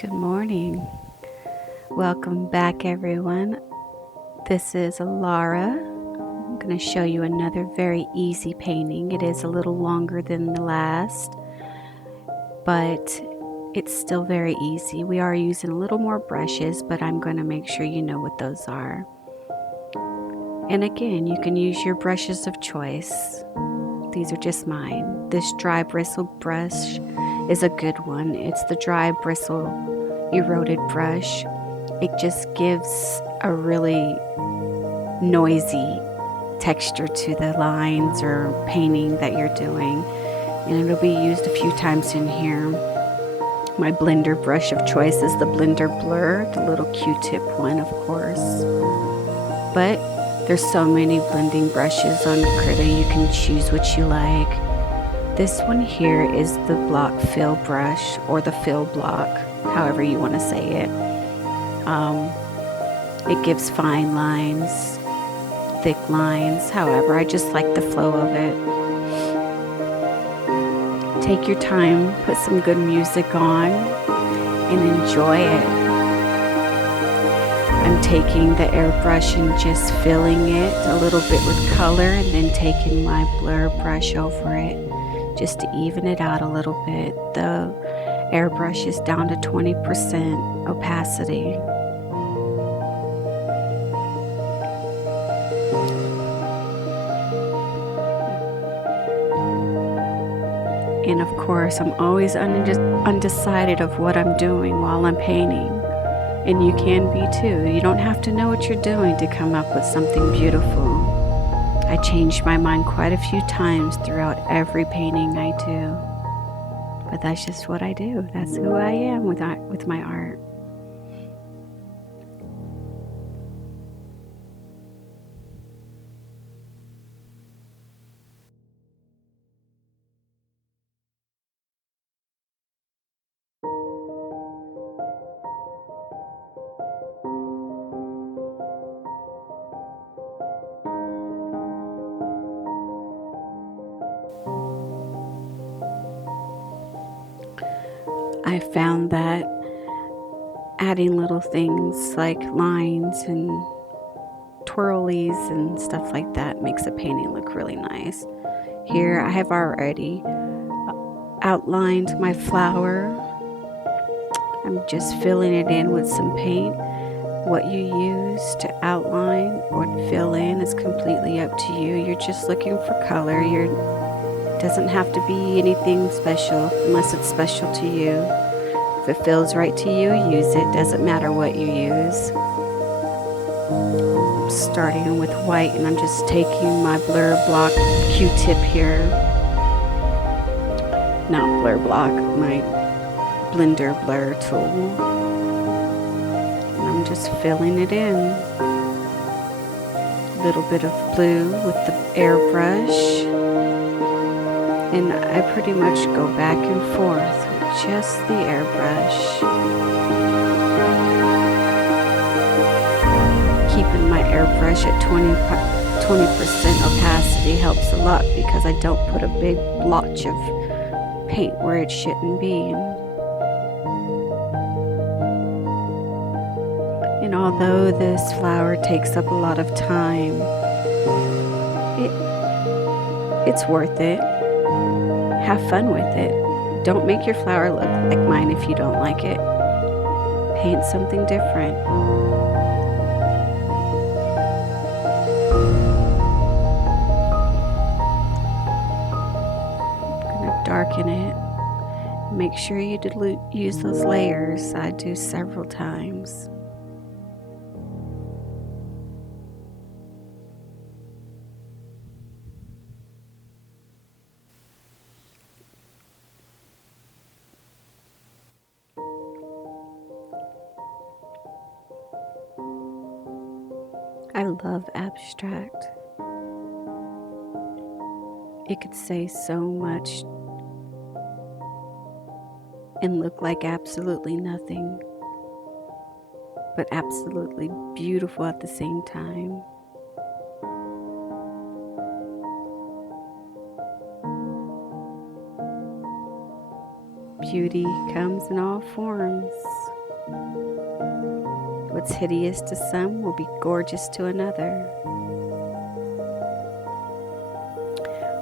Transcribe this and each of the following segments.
Good morning. Welcome back, everyone. This is Laura. I'm going to show you another very easy painting. It is a little longer than the last, but it's still very easy. We are using a little more brushes, but I'm going to make sure you know what those are. And again, you can use your brushes of choice. These are just mine. This dry bristle brush is a good one. It's the dry bristle eroded brush. It just gives a really noisy texture to the lines or painting that you're doing, and it'll be used a few times in here. My blender brush of choice is the Blender Blur, the little Q-tip one, of course. But there's so many blending brushes on Krita, you can choose what you like. This one here is the block fill brush, or the fill block, however you want to say it. It gives fine lines, thick lines. However, I just like the flow of it. Take your time, put some good music on, and enjoy it. I'm taking the airbrush and just filling it a little bit with color, and then taking my blur brush over it just to even it out a little bit. The airbrush is down to 20% opacity. And of course, I'm always undecided of what I'm doing while I'm painting. And you can be too. You don't have to know what you're doing to come up with something beautiful. I changed my mind quite a few times throughout every painting I do. But that's just what I do. That's who I am with my art. I found that adding little things like lines and twirlies and stuff like that makes a painting look really nice. Here I have already outlined my flower. I'm just filling it in with some paint. What you use to outline or fill in is completely up to you. You're just looking for color. It doesn't have to be anything special unless it's special to you. If it feels right to you, use it. Doesn't matter what you use. I'm starting with white, and I'm just taking my blur block Q-tip here. Not blur block, my blender blur tool. And I'm just filling it in. A little bit of blue with the airbrush. And I pretty much go back and forth with just the airbrush. Keeping my airbrush at 20% opacity helps a lot, because I don't put a big blotch of paint where it shouldn't be. And although this flower takes up a lot of time, it's worth it. Have fun with it. Don't make your flower look like mine if you don't like it. Paint something different. I'm gonna darken it. Make sure you use those layers. I do several times. I love abstract. It could say so much and look like absolutely nothing, but absolutely beautiful at the same time. Beauty comes in all forms. What's hideous to some will be gorgeous to another.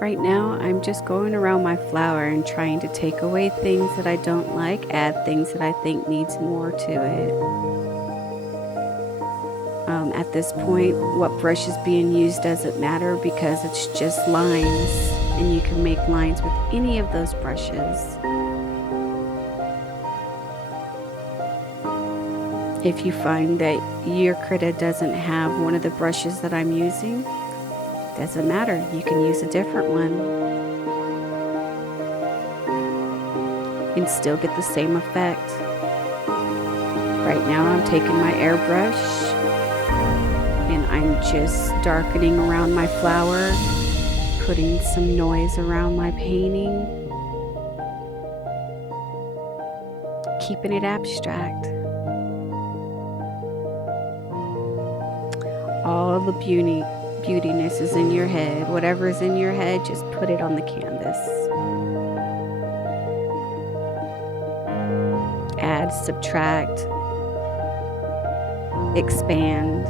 Right now, I'm just going around my flower and trying to take away things that I don't like, add things that I think needs more to it. At this point, what brush is being used doesn't matter because it's just lines, and you can make lines with any of those brushes. If you find that your Krita doesn't have one of the brushes that I'm using, doesn't matter, you can use a different one and still get the same effect. Right now I'm taking my airbrush and I'm just darkening around my flower, putting some noise around my painting, keeping it abstract. All the beautiness is in your head. Whatever is in your head, just put it on the canvas. Add, subtract, expand,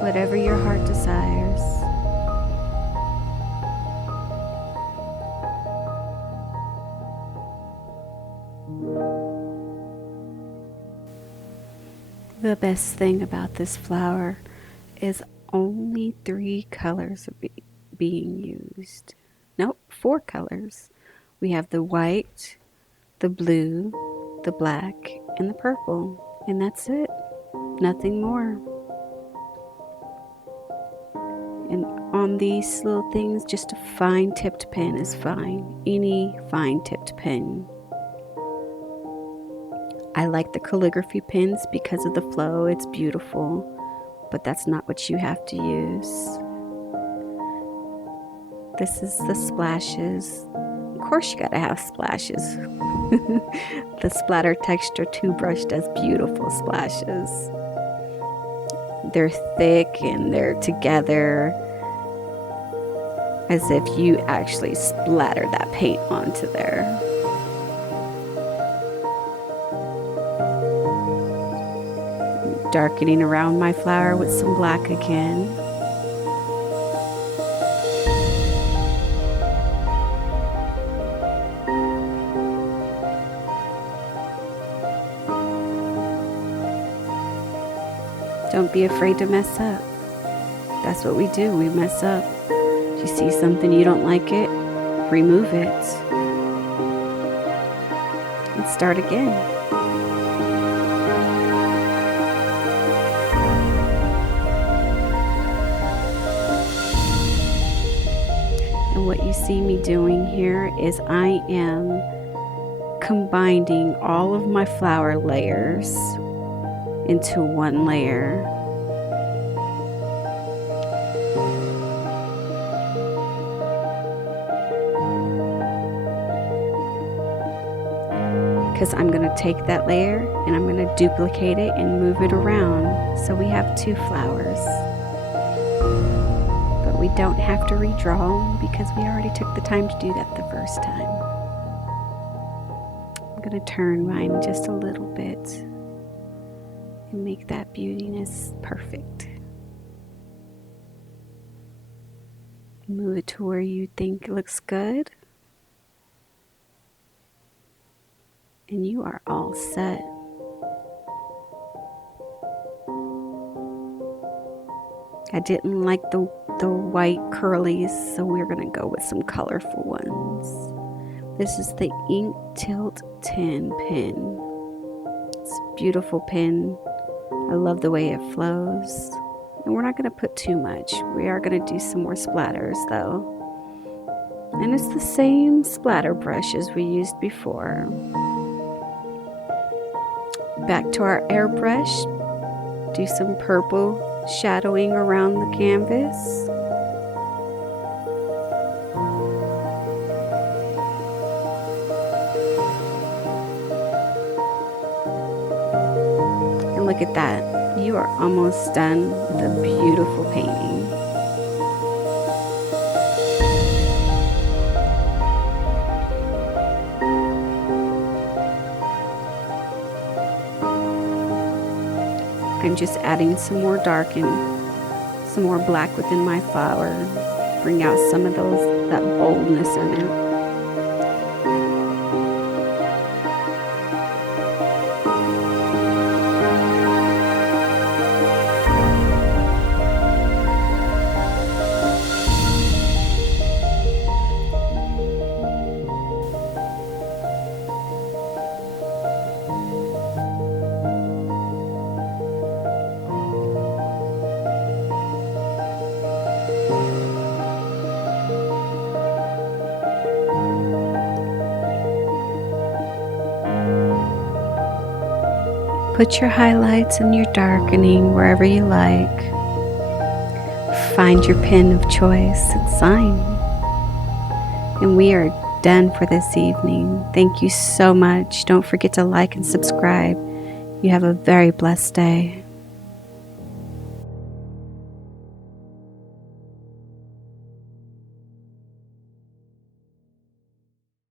whatever your heart desires. The best thing about this flower is only 3 colors are being used. Nope, 4 colors. We have the white, the blue, the black, and the purple. And that's it. Nothing more. And on these little things, just a fine tipped pen is fine. Any fine tipped pen. I like the calligraphy pens because of the flow. It's beautiful, but that's not what you have to use. This is the splashes. Of course you gotta have splashes. The Splatter Texture 2 brush does beautiful splashes. They're thick and they're together as if you actually splatter that paint onto there. Darkening around my flower with some black again. Don't be afraid to mess up. That's what we do, we mess up. If you see something you don't like it, remove it. And start again. And what you see me doing here is I am combining all of my flower layers into one layer. Because I'm going to take that layer and I'm going to duplicate it and move it around so we have 2 flowers. But we don't have to redraw them because we already took the time to do that the first time. I'm going to turn mine just a little bit and make that beautiness perfect. Move it to where you think it looks good. And you are all set. I didn't like the white curlies, so we're gonna go with some colorful ones. This is the Ink Tilt 10 pen. It's a beautiful pen. I love the way it flows. And we're not gonna put too much. We are gonna do some more splatters though. And it's the same splatter brush as we used before. Back to our airbrush, do some purple shadowing around the canvas. And look at that, you are almost done with a beautiful painting. I'm just adding some more dark and some more black within my flower. Bring out some of that boldness in it. Put your highlights and your darkening wherever you like. Find your pen of choice and sign. And we are done for this evening. Thank you so much. Don't forget to like and subscribe. You have a very blessed day.